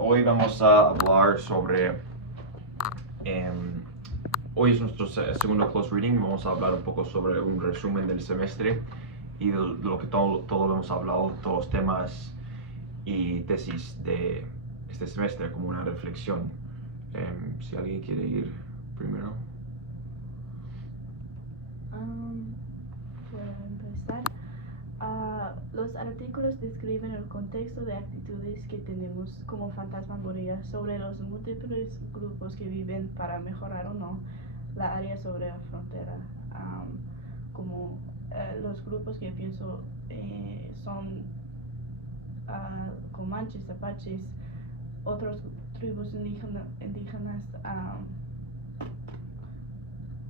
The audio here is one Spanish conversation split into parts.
Hoy vamos a hablar sobre, hoy es nuestro segundo close reading, vamos a hablar un poco sobre un resumen del semestre y de lo que todo hemos hablado, todos los temas y tesis de este semestre como una reflexión. Si alguien quiere ir primero. Para empezar, los artículos describen el contexto de actitudes que tenemos como fantasmagoría sobre los múltiples grupos que viven para mejorar o no la área sobre la frontera, como los grupos que pienso son comanches, apaches, otros tribus indígenas,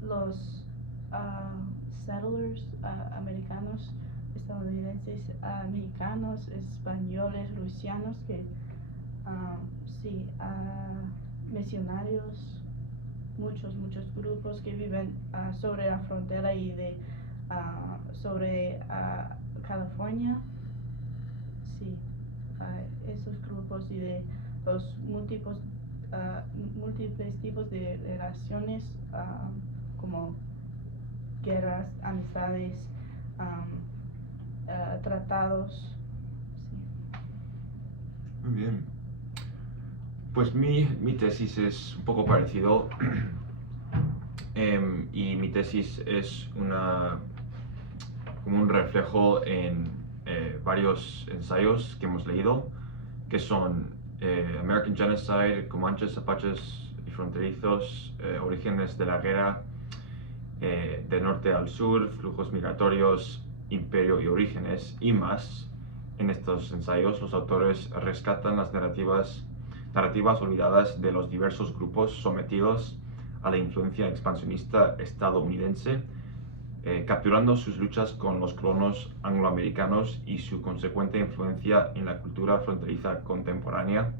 los settlers americanos, estadounidenses, mexicanos, españoles, rusianos, que sí, misionarios, muchos grupos que viven sobre la frontera y de sobre California, sí, esos grupos y de los múltiples tipos de relaciones, como guerras, amistades, tratados. Sí. Muy bien. Pues mi tesis es un poco parecido y mi tesis es como un reflejo en varios ensayos que hemos leído, que son American Genocide, Comanches, Apaches y Fronterizos, Orígenes de la Guerra, de norte al sur, Flujos migratorios, Imperio y Orígenes y más. En estos ensayos los autores rescatan las narrativas olvidadas de los diversos grupos sometidos a la influencia expansionista estadounidense, capturando sus luchas con los colonos angloamericanos y su consecuente influencia en la cultura fronteriza contemporánea.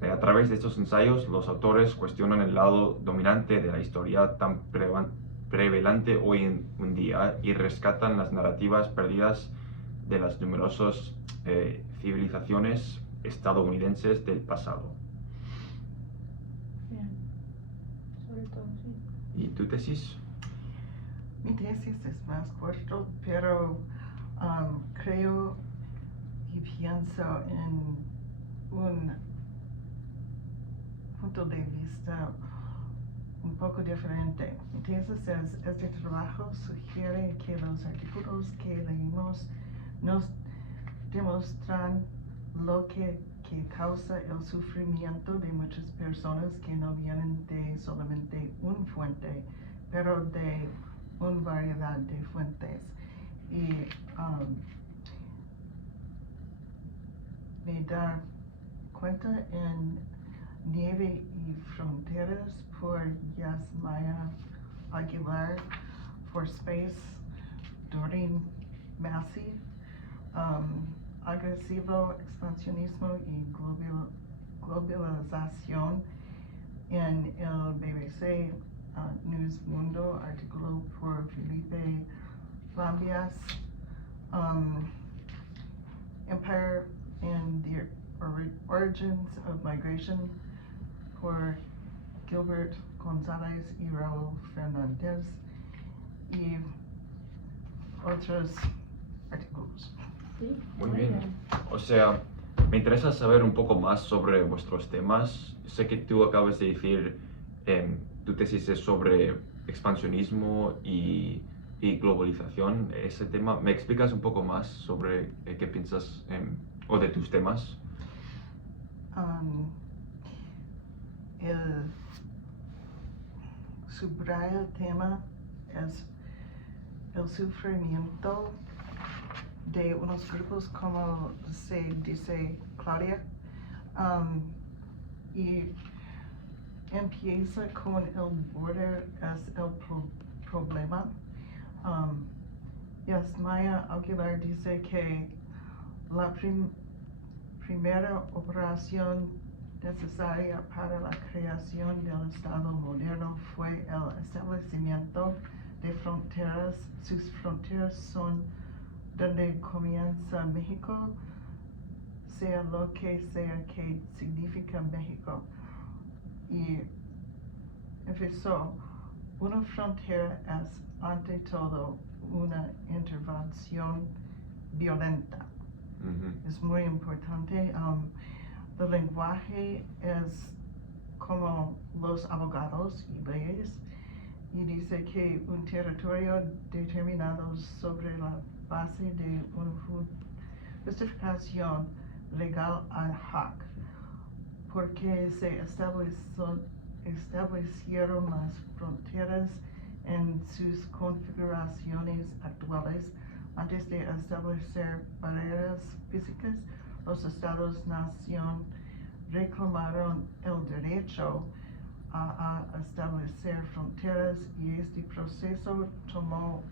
A través de estos ensayos, los autores cuestionan el lado dominante de la historia tan prevalente hoy en día y rescatan las narrativas perdidas de las numerosas civilizaciones estadounidenses del pasado. Bien, sobre todo, sí. ¿Y tu tesis? Mi tesis es más corto, pero creo y pienso en un punto de vista un poco diferente. Mi tesis este trabajo sugiere que los artículos que leímos nos demuestran lo que causa el sufrimiento de muchas personas que no vienen de solamente una fuente, pero de una variedad de fuentes. Y me da cuenta en Nieve y Fronteras por Yasmaya Aguilar, For Space, Doreen Massey, Agresivo Expansionismo y Globalización, en el BBC News Mundo, artículo por Felipe Lambias, Empire and the Origins of Migration, por Gilbert González y Raúl Fernández, y otros artículos. Sí, Muy bien. O sea, me interesa saber un poco más sobre vuestros temas. Sé que tú acabas de decir tu tesis es sobre expansionismo y globalización. Ese tema, ¿me explicas un poco más sobre qué piensas o de tus temas? El subraya el tema es el sufrimiento de unos grupos, como se dice Claudia, y empieza con el border es el problema. Yasmaya Aguilar dice que la primera operación necesaria para la creación del Estado moderno fue el establecimiento de fronteras. Sus fronteras son donde comienza México, sea lo que significa México. Y empezó, una frontera es ante todo una intervención violenta. Es muy importante. El lenguaje es como los abogados y leyes, y dice que un territorio determinado sobre la base de una justificación legal ad hoc, porque se establecieron las fronteras en sus configuraciones actuales. Antes de establecer barreras físicas, los Estados-nación reclamaron el derecho a establecer fronteras, y este proceso tomó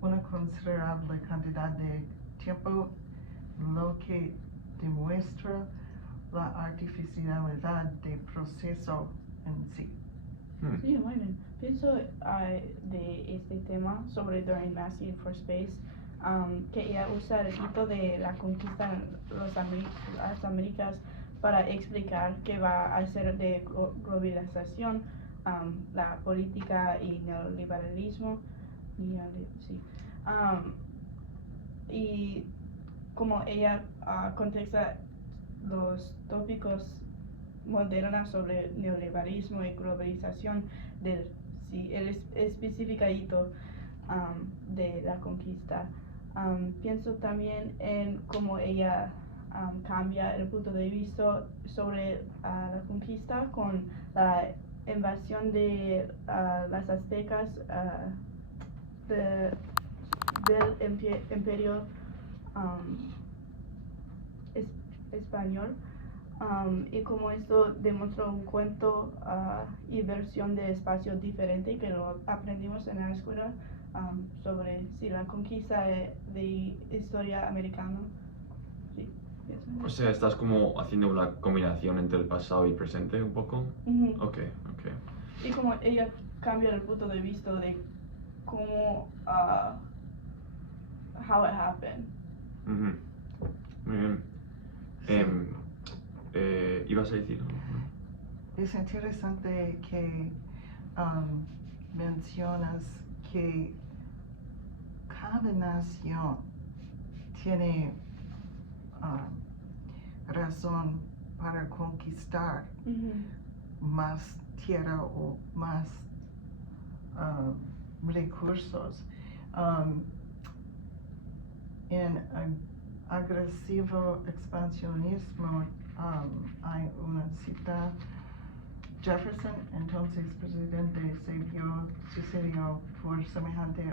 una considerable cantidad de tiempo, lo que demuestra la artificialidad del proceso en sí. Sí, muy bien. Pienso de este tema sobre Doreen Massey for Space, que ella usa el hito de la conquista de las Américas para explicar qué va a ser de globalización, la política y neoliberalismo. Sí. Y como ella contesta los tópicos modernos sobre neoliberalismo y globalización del el especificadito de la conquista. Pienso también en cómo ella cambia el punto de vista sobre la conquista con la invasión de las aztecas del imperio español, y como esto demostró un cuento y versión de espacio diferente que lo aprendimos en la escuela sobre la conquista de historia americana. Sí, eso. O sea, estás como haciendo una combinación entre el pasado y presente un poco. Ok. Y como ella cambia el punto de vista de cómo how it happened. Muy bien. ¿Ibas a decir? Es interesante que mencionas que cada nación tiene razón para conquistar más tierra o más recursos. En agresivo expansionismo hay una cita. Jefferson, entonces presidente, sucedió por semejante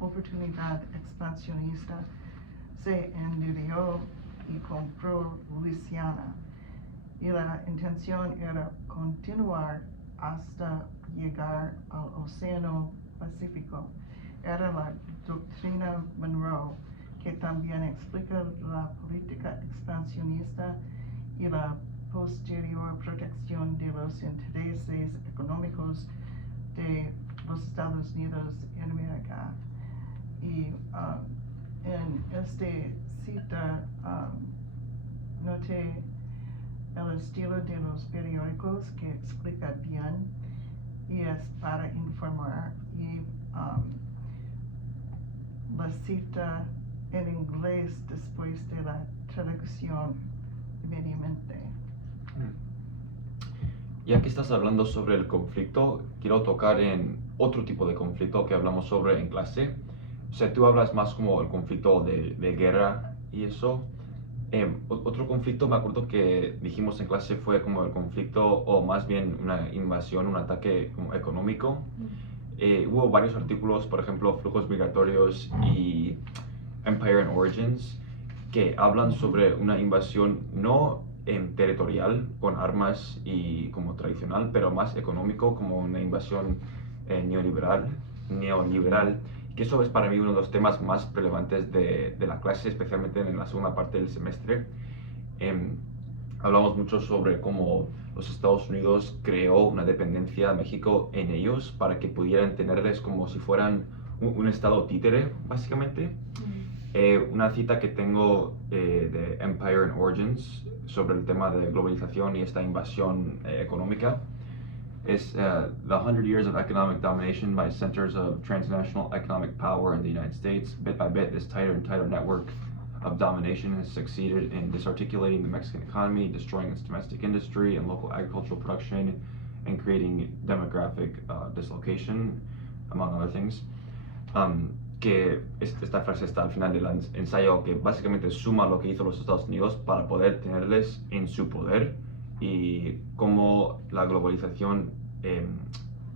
oportunidad expansionista, se endeudó y compró Luisiana, y la intención era continuar hasta llegar al Océano Pacífico. Era la doctrina Monroe, que también explica la política expansionista y la posterior protección de los intereses económicos de los Estados Unidos en América. Y en esta cita noté el estilo de los periódicos que explica bien y es para informar, y la cita en inglés después de la traducción inmediatamente. Ya que estás hablando sobre el conflicto, quiero tocar en otro tipo de conflicto que hablamos sobre en clase. O sea, tú hablas más como el conflicto de guerra y eso. Otro conflicto, me acuerdo que dijimos en clase, fue como el conflicto, o más bien una invasión, un ataque como económico. Hubo varios artículos, por ejemplo, Flujos Migratorios y Empire and Origins, que hablan sobre una invasión no territorial con armas y como tradicional, pero más económico, como una invasión neoliberal, que eso es para mí uno de los temas más relevantes de la clase, especialmente en la segunda parte del semestre. Hablamos mucho sobre cómo los Estados Unidos creó una dependencia de México en ellos para que pudieran tenerles como si fueran un estado títere, básicamente. Una cita que tengo de Empire and Origins sobre el tema de globalización y esta invasión económica es the 100 years of economic domination by centers of transnational economic power in the United States. Bit by bit, this tighter and tighter network of domination has succeeded in disarticulating the Mexican economy, destroying its domestic industry and local agricultural production, and creating demographic dislocation, among other things. Que esta frase está al final del ensayo, que básicamente suma lo que hizo los Estados Unidos para poder tenerles en su poder y cómo la globalización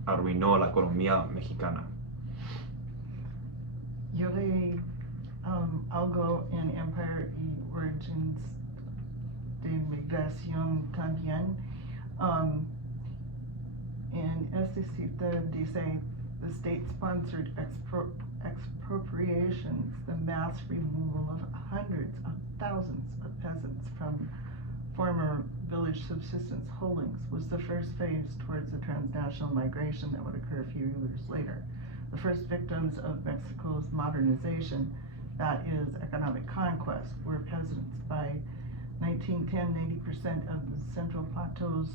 arruinó la economía mexicana. Yo leí algo en Empire y Origins de migración también. En esta cita dice, the state-sponsored expropriations, the mass removal of hundreds of thousands of peasants from former village subsistence holdings was the first phase towards the transnational migration that would occur a few years later. The first victims of Mexico's modernization, that is economic conquest, were peasants. By 1910, 90% of the Central Plateau's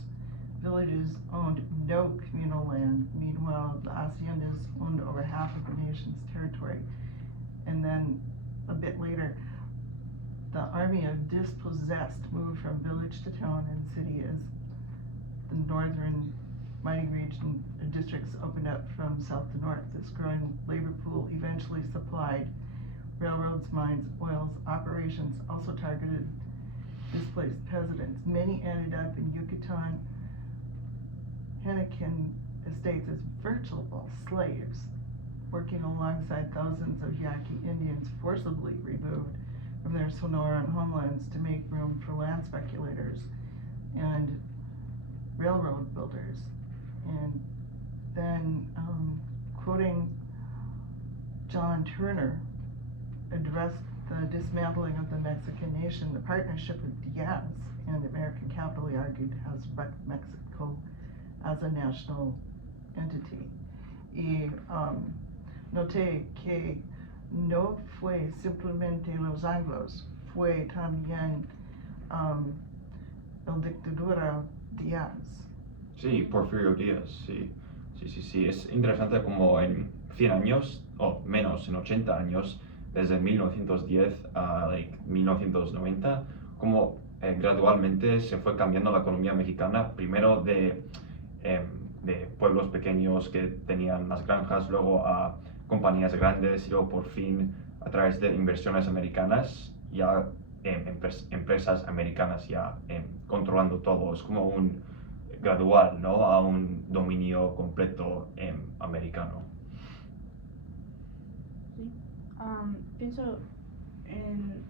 villages owned no communal land. Meanwhile, the haciendas owned over half of the nation's territory. And then a bit later, the army of dispossessed moved from village to town and city as the northern mining region districts opened up from south to north. This growing labor pool eventually supplied railroads, mines, oils, operations, also targeted displaced peasants. Many ended up in Yucatan, Henequen estates as virtual slaves, working alongside thousands of Yaqui Indians forcibly removed from their Sonoran homelands to make room for land speculators and railroad builders. And then, quoting John Turner, addressed the dismantling of the Mexican nation. The partnership of Diaz and the American capital, he argued, has wrecked Mexico as a national entity. Y noté que no fue simplemente los anglos, fue también el dictadura Díaz. Sí, Porfirio Díaz, sí. Sí. Es interesante como en 100 años, o menos, en 80 años, desde 1910 a 1990, como gradualmente se fue cambiando la economía mexicana, primero de pueblos pequeños que tenían las granjas, luego a compañías grandes y luego por fin a través de inversiones americanas, ya empresas americanas ya controlando todo. Es como un gradual, ¿no? A un dominio completo americano. Sí. Pienso en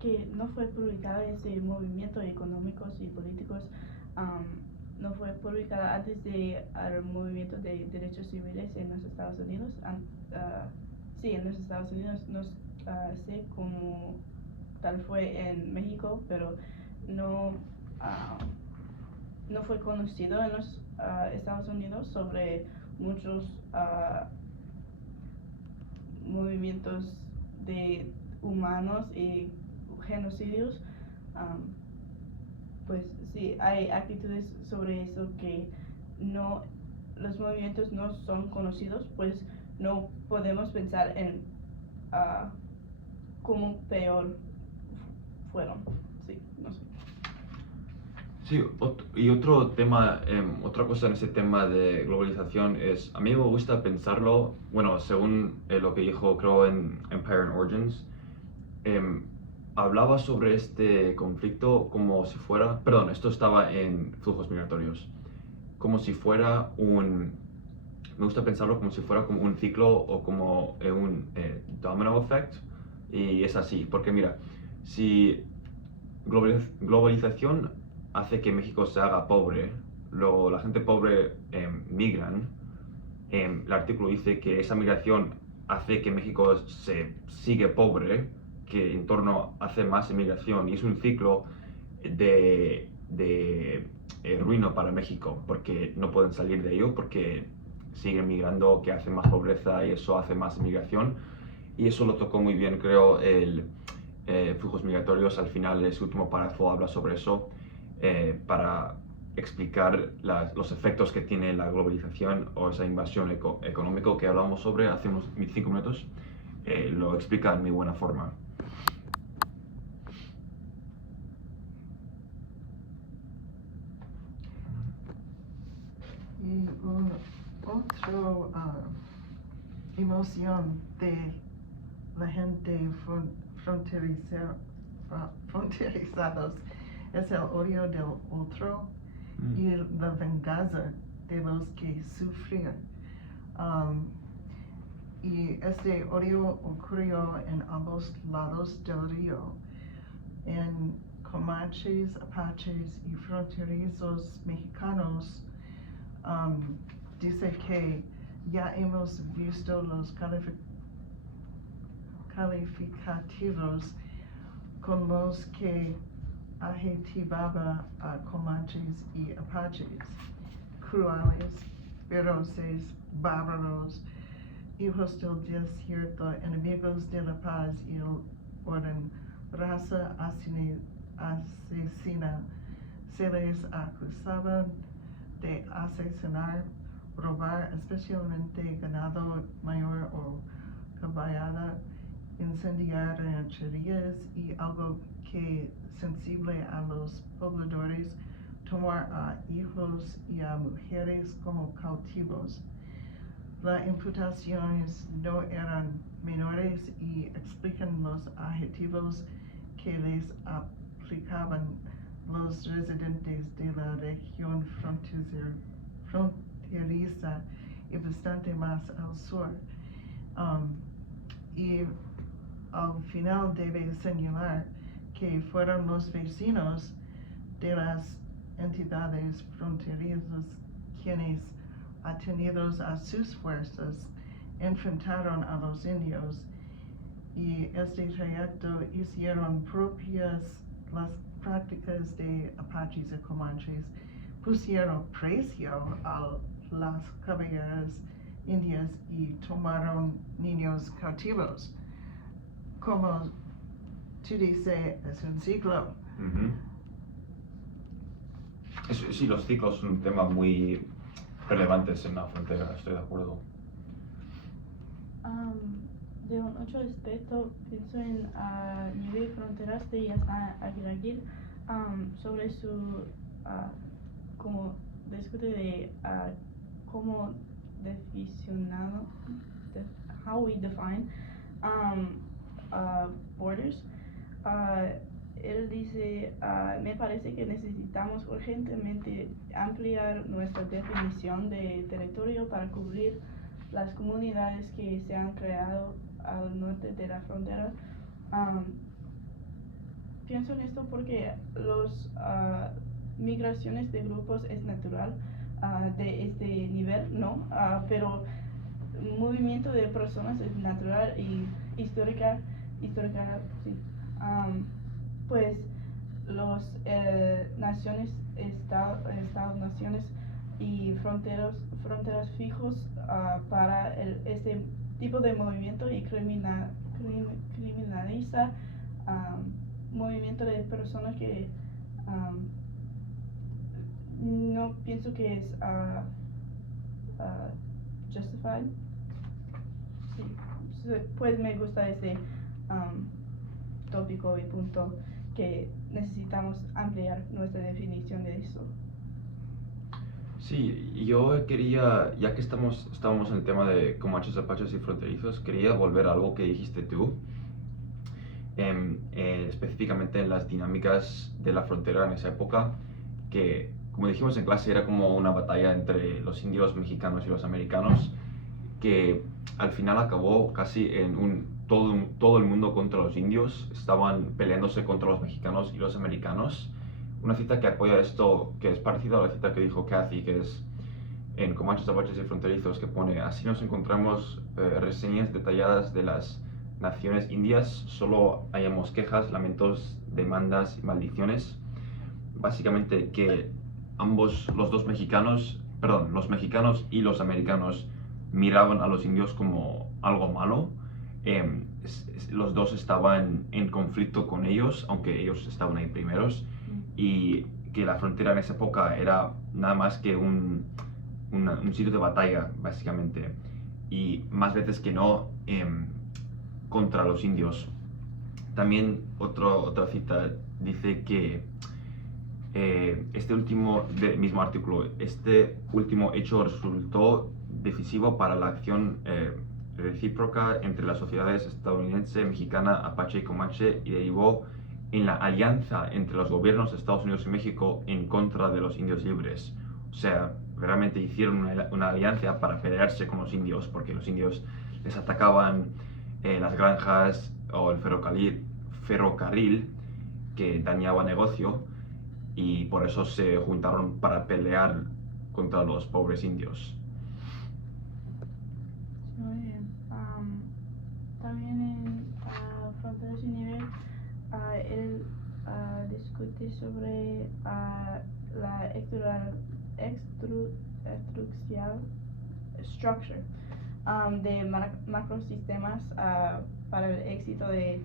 que no fue publicado ese movimiento económicos y políticos, no fue publicada antes de el movimiento de derechos civiles en los Estados Unidos. Sí, en los Estados Unidos no sé cómo tal fue en México, pero no fue conocido en los Estados Unidos sobre muchos movimientos de humanos y genocidios. Pues sí, hay actitudes sobre eso que no, los movimientos no son conocidos, pues no podemos pensar en cómo peor fueron. Sí, no sé. Sí, y otro tema, otra cosa en ese tema de globalización es, a mí me gusta pensarlo, bueno, según lo que dijo creo en Empire and Origins, hablaba sobre este conflicto como si fuera, perdón, esto estaba en Flujos Migratorios, como si fuera me gusta pensarlo como si fuera como un ciclo o como un domino effect, y es así, porque mira, si globalización hace que México se haga pobre, luego la gente pobre migran, el artículo dice que esa migración hace que México se sigue pobre, que en torno hace más inmigración, y es un ciclo de ruina para México, porque no pueden salir de ello, porque siguen migrando, que hace más pobreza y eso hace más inmigración. y eso lo tocó muy bien, creo, el flujos migratorios. Al final, su último párrafo habla sobre eso, para explicar los efectos que tiene la globalización o esa invasión económica que hablamos sobre hace unos 25 minutos. Lo explica en muy buena forma. Y otra emoción de la gente fronterizados es el odio del otro y la venganza de los que sufren. Y este odio ocurrió en ambos lados del río, en Comanches, Apaches y fronterizos mexicanos. Dice que ya hemos visto los calificativos con los que adjetivaba a Comanches y Apaches: crueles, feroces, bárbaros, hijos del desierto, enemigos de la paz y el orden, raza asesina. Se les acusaba de asesinar, robar, especialmente ganado mayor o caballada, incendiar rancherías y algo que sensible a los pobladores, tomar a hijos y a mujeres como cautivos. Las imputaciones no eran menores y explican los adjetivos que les aplicaban los residentes de la región fronteriza y bastante más al sur. Y al final debe señalar que fueron los vecinos de las entidades fronterizas quienes, atenidos a sus fuerzas, enfrentaron a los indios, y este trayecto hicieron propias las prácticas de Apaches y Comanches, pusieron precio a las caballeras indias y tomaron niños cautivos. Como tú dices, es un ciclo. Sí, los ciclos son un tema muy relevante en la frontera, estoy de acuerdo. De un otro aspecto, pienso en nivel fronteras de hasta Aguirre, sobre su, como discute de cómo definicionado, how we define borders. Él dice, me parece que necesitamos urgentemente ampliar nuestra definición de territorio para cubrir las comunidades que se han creado al norte de la frontera. Pienso en esto porque los migraciones de grupos es natural de este nivel, ¿no? Pero movimiento de personas es natural y histórica, sí. Pues los naciones, estados, naciones y fronteras fijos para este tipo de movimiento y criminaliza movimiento de personas que no pienso que es justified. Sí. Pues me gusta ese tópico y punto que necesitamos ampliar nuestra definición de eso. Sí, yo quería, ya que estábamos en el tema de Comanches, Apaches y fronterizos, quería volver a algo que dijiste tú, específicamente en las dinámicas de la frontera en esa época, que, como dijimos en clase, era como una batalla entre los indios mexicanos y los americanos, que al final acabó casi en todo el mundo contra los indios. Estaban peleándose contra los mexicanos y los americanos. Una cita que apoya esto, que es parecida a la cita que dijo Kathy, que es en Comanches, Apaches y Fronterizos, que pone: así nos encontramos reseñas detalladas de las naciones indias, solo hallamos quejas, lamentos, demandas y maldiciones. Básicamente que los mexicanos y los americanos miraban a los indios como algo malo, los dos estaban en conflicto con ellos, aunque ellos estaban ahí primeros, y que la frontera en esa época era nada más que un sitio de batalla, básicamente, y más veces que no contra los indios. También otra cita dice que mismo artículo, este último hecho resultó decisivo para la acción recíproca entre las sociedades estadounidense, mexicana, apache y comanche y derivó en la alianza entre los gobiernos de Estados Unidos y México en contra de los indios libres. O sea, realmente hicieron una alianza para pelearse con los indios, porque los indios les atacaban las granjas o el ferrocarril que dañaba negocio, y por eso se juntaron para pelear contra los pobres indios. Muy bien. También en Fronteras sin Nivel, él discute sobre la structure de macrosistemas para el éxito del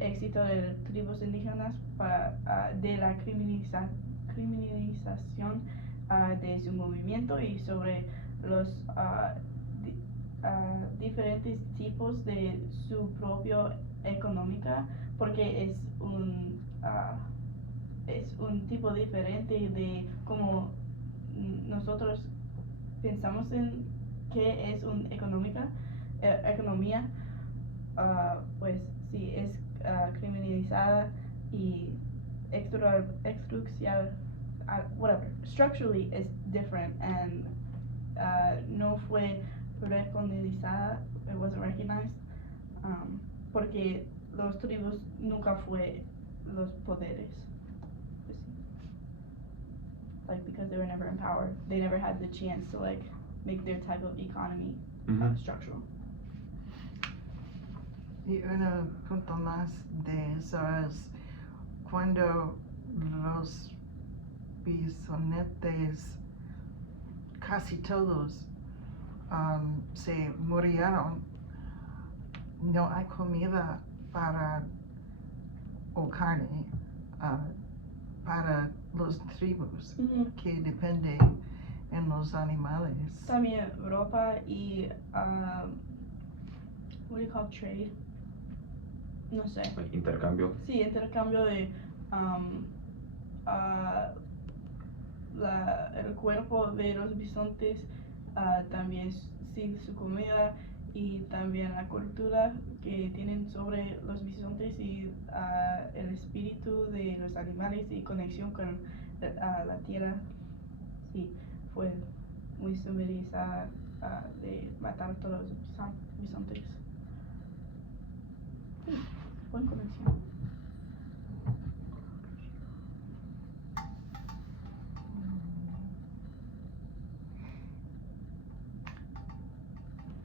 éxito de tribus indígenas, de la criminalización de su movimiento y sobre los diferentes tipos de su propia económica, porque es un tipo diferente de cómo nosotros pensamos en qué es una economía, pues sí es criminalizada y whatever. Structurally is different and no fue recognizada, it wasn't recognized, porque los tribus nunca fue los poderes. Pues sí. Like, because they were never in power, they never had the chance to like make their type of economy structural. Y un punto más de eso es cuando los bisonetes, casi todos, se murieron, no hay comida o carne para los tribus que dependen en los animales. También ropa y what do you call trade? No sé. Intercambio. Sí, intercambio de el cuerpo de los bisontes, también sí su comida y también la cultura que tienen sobre los bisontes y el espíritu de los animales y conexión con la tierra. Sí, fue muy sumerizada de matar a todos los bisontes. Sí, buena conexión.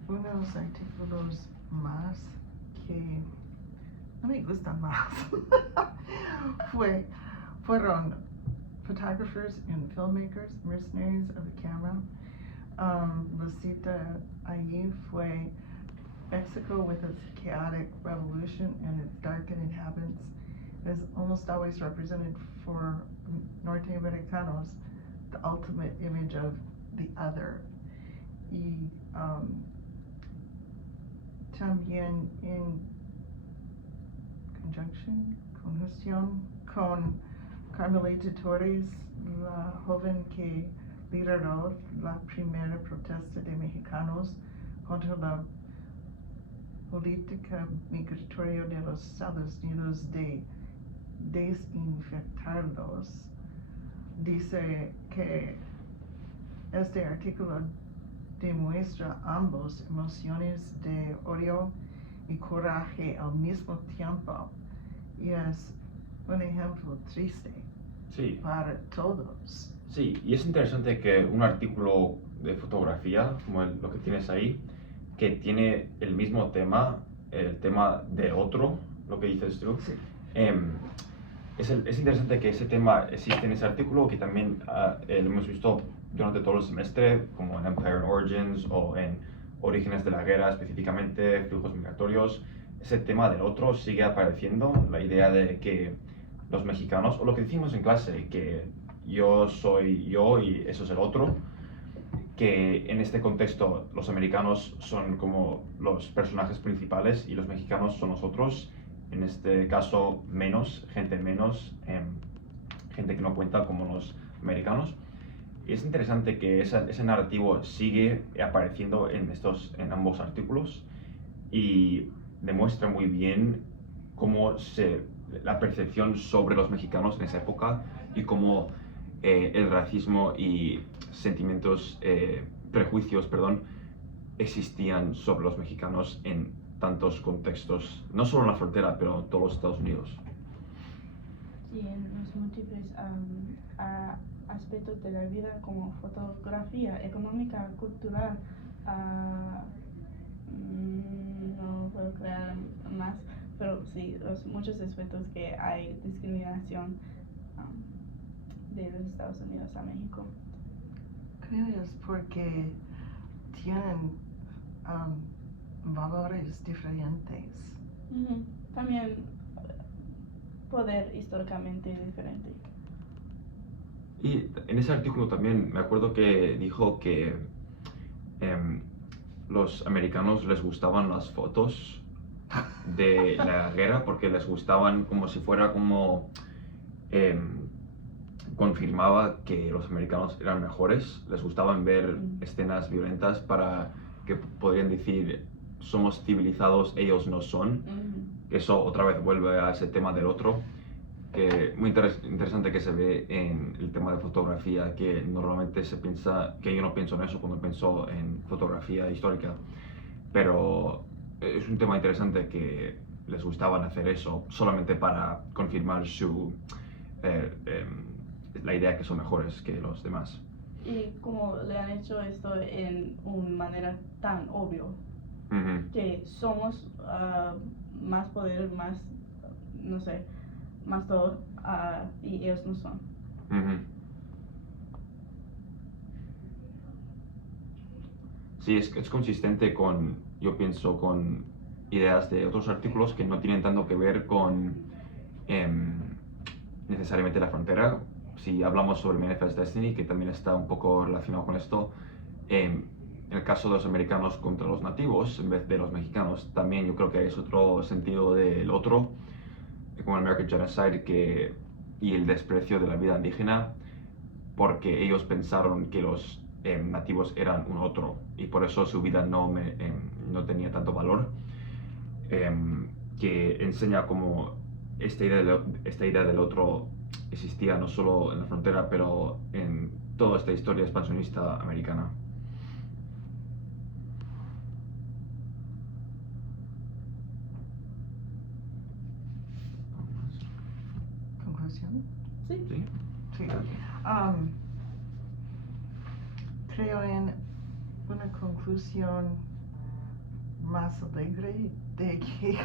Unos artículos más que no me gustan más fueron photographers and filmmakers, mercenaries of the camera. La cita allí fue Mexico with its chaotic revolution and its darkened inhabitants is almost always represented for Norteamericanos, the ultimate image of the other. Y también en conjunción con Carmelita Torres, la joven que lideró la primera protesta de mexicanos contra la política migratoria de los Estados Unidos de desinfectarlos, dice que este artículo demuestra ambos emociones de odio y coraje al mismo tiempo y es un ejemplo triste para todos. Sí, y es interesante que un artículo de fotografía, como lo que tienes ahí, que tiene el mismo tema, el tema de otro, lo que dices tú, Sí. Es interesante que ese tema existe en ese artículo, que también lo hemos visto durante todo el semestre, como en Empire and Origins o en orígenes de la guerra específicamente, flujos migratorios. Ese tema del otro sigue apareciendo, la idea de que los mexicanos, o lo que decimos en clase, que yo soy yo y eso es el otro, que en este contexto los americanos son como los personajes principales y los mexicanos son nosotros, en este caso menos, gente que no cuenta como los americanos. Y es interesante que ese narrativo sigue apareciendo en ambos artículos y demuestra muy bien cómo la percepción sobre los mexicanos en esa época y cómo el racismo y prejuicios, existían sobre los mexicanos en tantos contextos, no solo en la frontera, pero en todos los Estados Unidos. Sí, en los múltiples aspectos de la vida como fotografía, económica, cultural, no puedo crear más, pero sí, los muchos aspectos que hay discriminación de los Estados Unidos a México. Creo es porque tienen valores diferentes. También poder históricamente diferente. Y en ese artículo también me acuerdo que dijo que los americanos les gustaban las fotos de la guerra porque les gustaban como si fuera como confirmaba que los americanos eran mejores, les gustaban ver escenas violentas para que podrían decir somos civilizados, ellos no son. Eso otra vez vuelve a ese tema del otro, que muy interesante que se ve en el tema de fotografía, que normalmente se piensa, que yo no pienso en eso cuando pienso en fotografía histórica, pero es un tema interesante que les gustaban hacer eso solamente para confirmar la idea que son mejores que los demás. Y como le han hecho esto en una manera tan obvio, que somos más poder, más, no sé, más todo, y ellos no son. Sí, es consistente con, yo pienso, con ideas de otros artículos que no tienen tanto que ver con necesariamente la frontera. Si hablamos sobre Manifest Destiny, que también está un poco relacionado con esto, en el caso de los americanos contra los nativos en vez de los mexicanos, también yo creo que es otro sentido del otro, como el American Genocide y el desprecio de la vida indígena, porque ellos pensaron que los nativos eran un otro y por eso su vida no tenía tanto valor, que enseña cómo esta idea del otro existía no solo en la frontera, pero en toda esta historia expansionista americana. ¿Conclusión? Sí. ¿Sí? Sí. Creo en una conclusión más alegre de que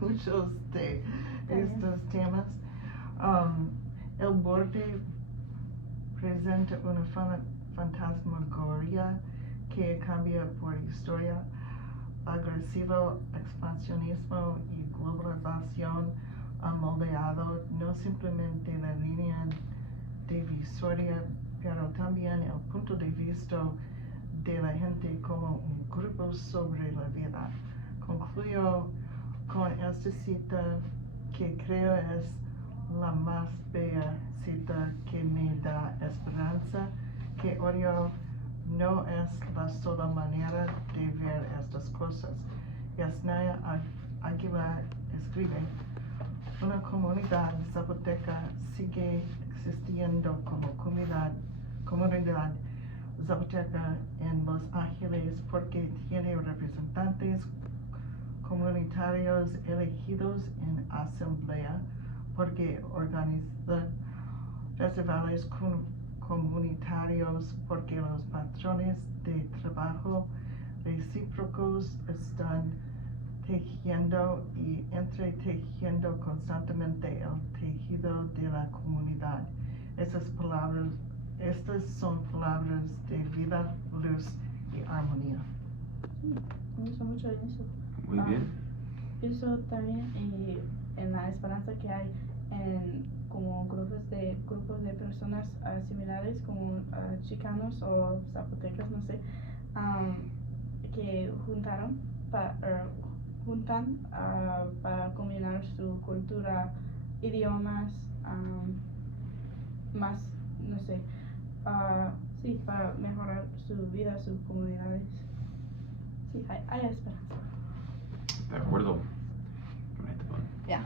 muchos de estos temas. El borde presenta una fantasmagoria que cambia por historia, agresivo expansionismo y globalización han moldeado no simplemente la línea divisoria, pero también el punto de vista de la gente como un grupo sobre la vida. Concluyo con esta cita que creo es la más bella cita que me da esperanza, que odio no es la sola manera de ver estas cosas. Yasnaya Aguilar escribe: una comunidad zapoteca sigue existiendo como comunidad zapoteca en Los Ángeles porque tiene representantes comunitarios elegidos en asamblea, porque organiza festivales comunitarios, porque los patrones de trabajo recíprocos están tejiendo y entretejiendo constantemente el tejido de la comunidad. Estas son palabras de vida, luz y armonía. Sí, me gusta mucho eso. Muy Ah, bien. Eso también y en la esperanza que hay en como grupos de personas similares como chicanos o zapotecas, no sé, que juntan para combinar su cultura, idiomas, más, no sé, sí, para mejorar su vida, sus comunidades. Sí, hay esperanza. De acuerdo. Qué bonito. Yeah.